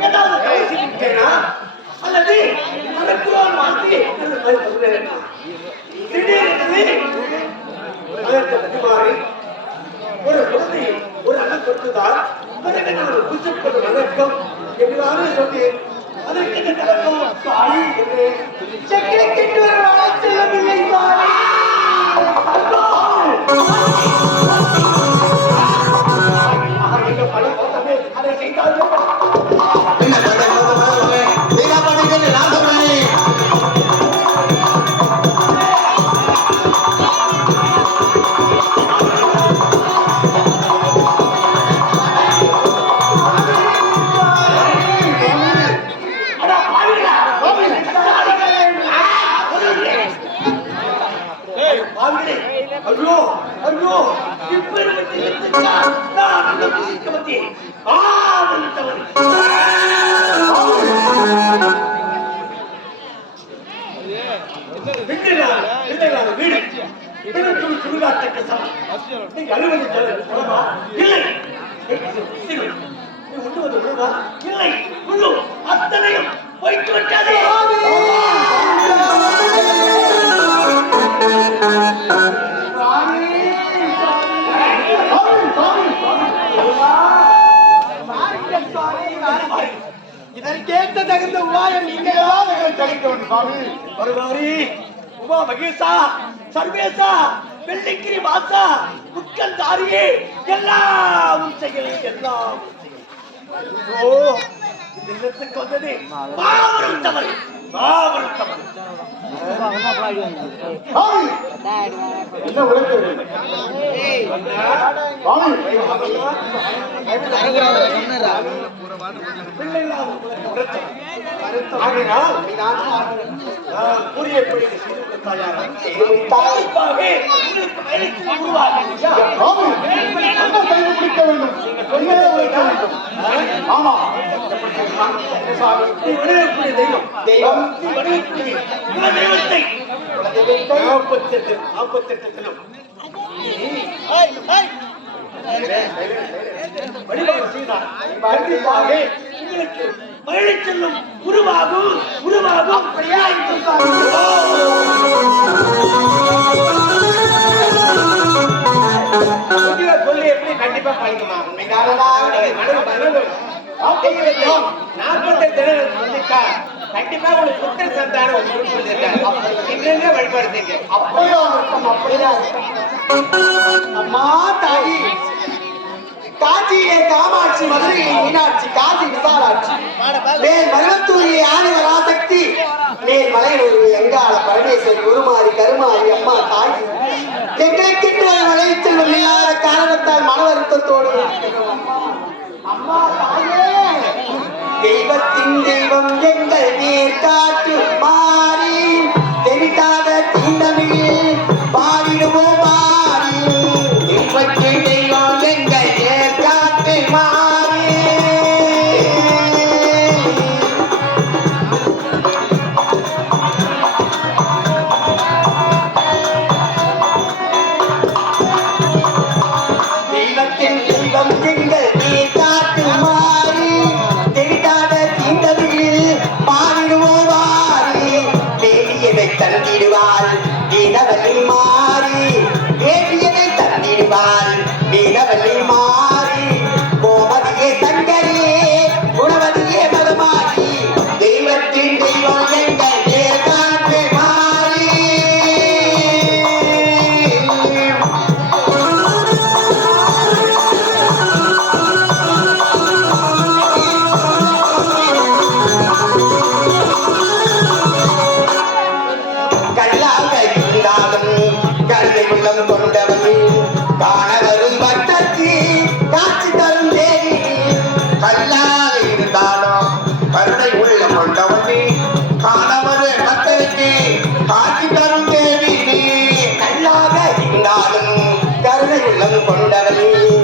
ஏதாவது தவறு செய்துவிட்டேனா? அல்லது அதற்குள் மாற்றி என்று அதற்கு பதிமாறி ஒரு குழந்தை ஒரு அண்ணன் கொடுத்ததால் ஒரு அதற்கு ஐயோ இப்பெருமத்தை எத்துச்சா நான் அந்த பிசிக்க மத்தி ஆ வந்துட்டவன் விட்டுடா இல்லைடா வீடு. வீடு சுடு சுடுகாட்டுக்கு சமம். நீங்க அழுவது சொல்லமா இல்லை. நீ உண்டு வந்து உழுவா இல்லை. உழு அத்தனையும் போய்த்து விட்டதே தகுந்த உபாயம் நீங்களாக தெளிக்கணும் சுவாமி. வருவாரி உமா மகேசா சர்வேசா வெள்ளிக்கிரி வாசா முக்கல் தாரியே எல்லாம் உன் செயலே எல்லாம் இல்லத்துக்கு வந்தது? மாபெரும் தவறு மாபெரும் தவறு. சுவாமி என்ன உழைப்பு சுவாமி பிள்ளை வேண்டும் ஆமா தெய்வம் தெய்வம் தெய்வத்தை நாற்பத்தெட்டு வழிபாடு செய்தார். கண்டிப்பாக உங்களுக்கு மழை செல்லும் உருவாகும் உருவாகும் சொல்லி எப்படி கண்டிப்பா பழிக்குமா நாற்பத்தி தினம் வந்துட்டா கண்டிப்பா உங்களுக்கு புத்திர சந்தானம் ஒரு குரு சொல்லியிருக்காரு. இங்கிருந்தே வழிபடுத்தீங்க அப்படியே? அப்படியே? அம்மா தாயி காஞ்சியிலே காமாட்சி மதுரையிலே மீனாட்சி காசி விசாலாட்சி. மேல் மருவத்தூரிலே ஆதிவராசக்தி மேல் மலையூர் எங்கால பரமேஸ்வரி குருமாரி கருமாரி அம்மா தாயி. எங்களுக்கென்று ஒரு இல்லாத காரணத்தால் மன வருத்தத்தோடு Hallelujah.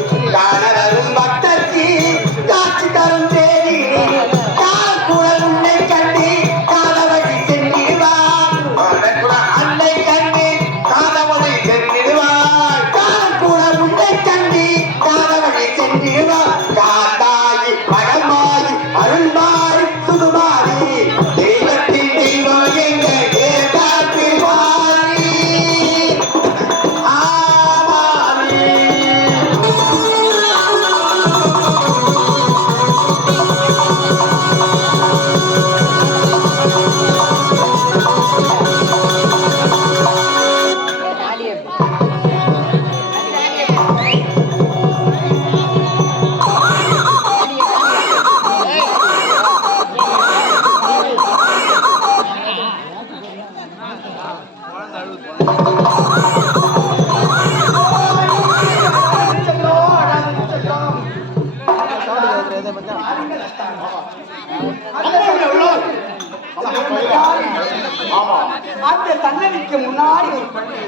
சன்னதிக்கு முன்னாடி ஒரு பள்ளி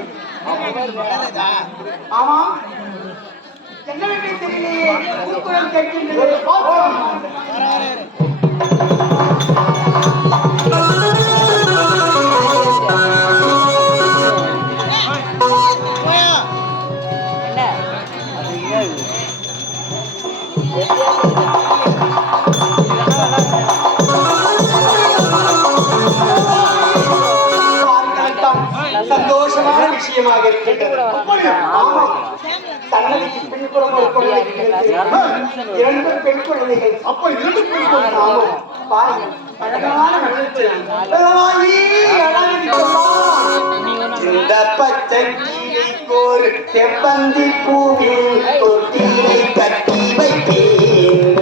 ஆமா என்னவென்று தெரியலையே? கூக்குரல் கேட்கின்றது என்ன? விஷயமாக இருக்கின்றது. சன்னதிக்கு பெண் குழந்தை இருக்கிறது இரண்டு பெண் குழந்தைகள். அப்ப இரண்டு பெண் குழந்தை இந்த பச்சை கோர் செப்பந்தி பூவில் தொட்டியை கட்டி வைத்தேன்.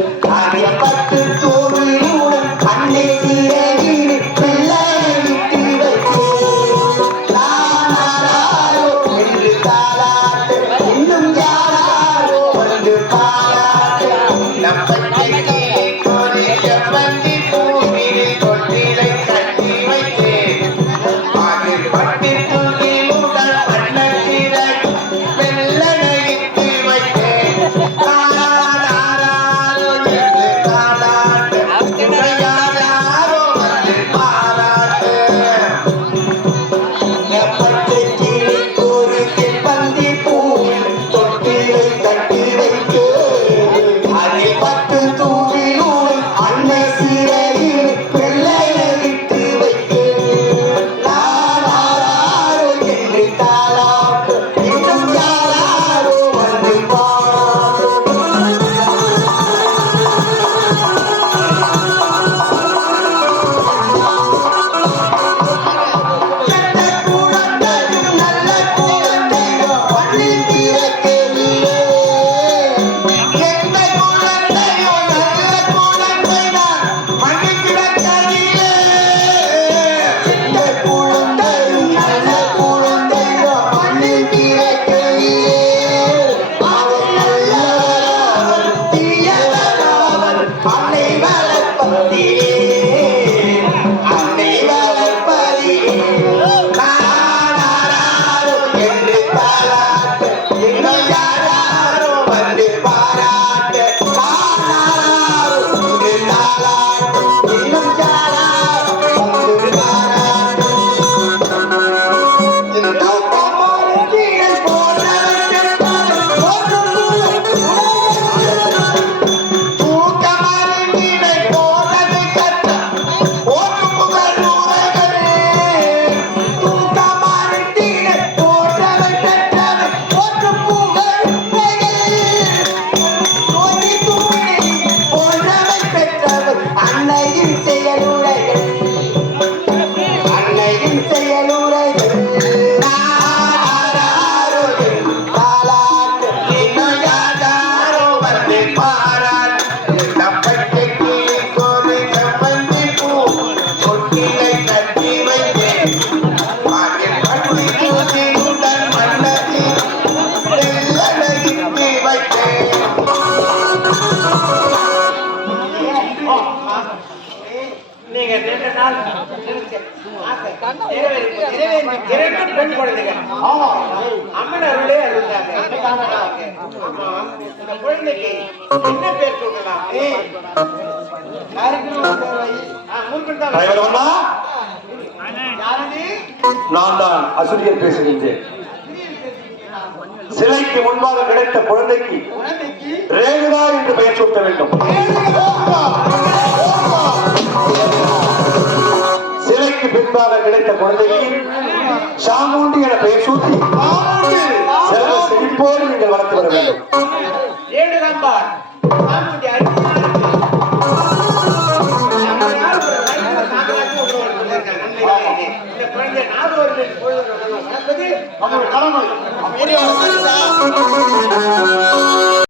நீங்க ரெண்டு நாள் இரண்டு நான் தான் அசுரியன் பேசுகின்றேன். சிலைக்கு முன்பாக கிடைத்த குழந்தைக்கு ரேகுதா என்று பெயர் சூட்ட வேண்டும். குழந்தைக்கு பின்பாக கிடைத்த குழந்தைக்கு சாமுண்டி என பெயர் சூட்டி செல்வ செழிப்போடு நீங்கள் வளர்த்து வர வேண்டும். ஏழு கடமை.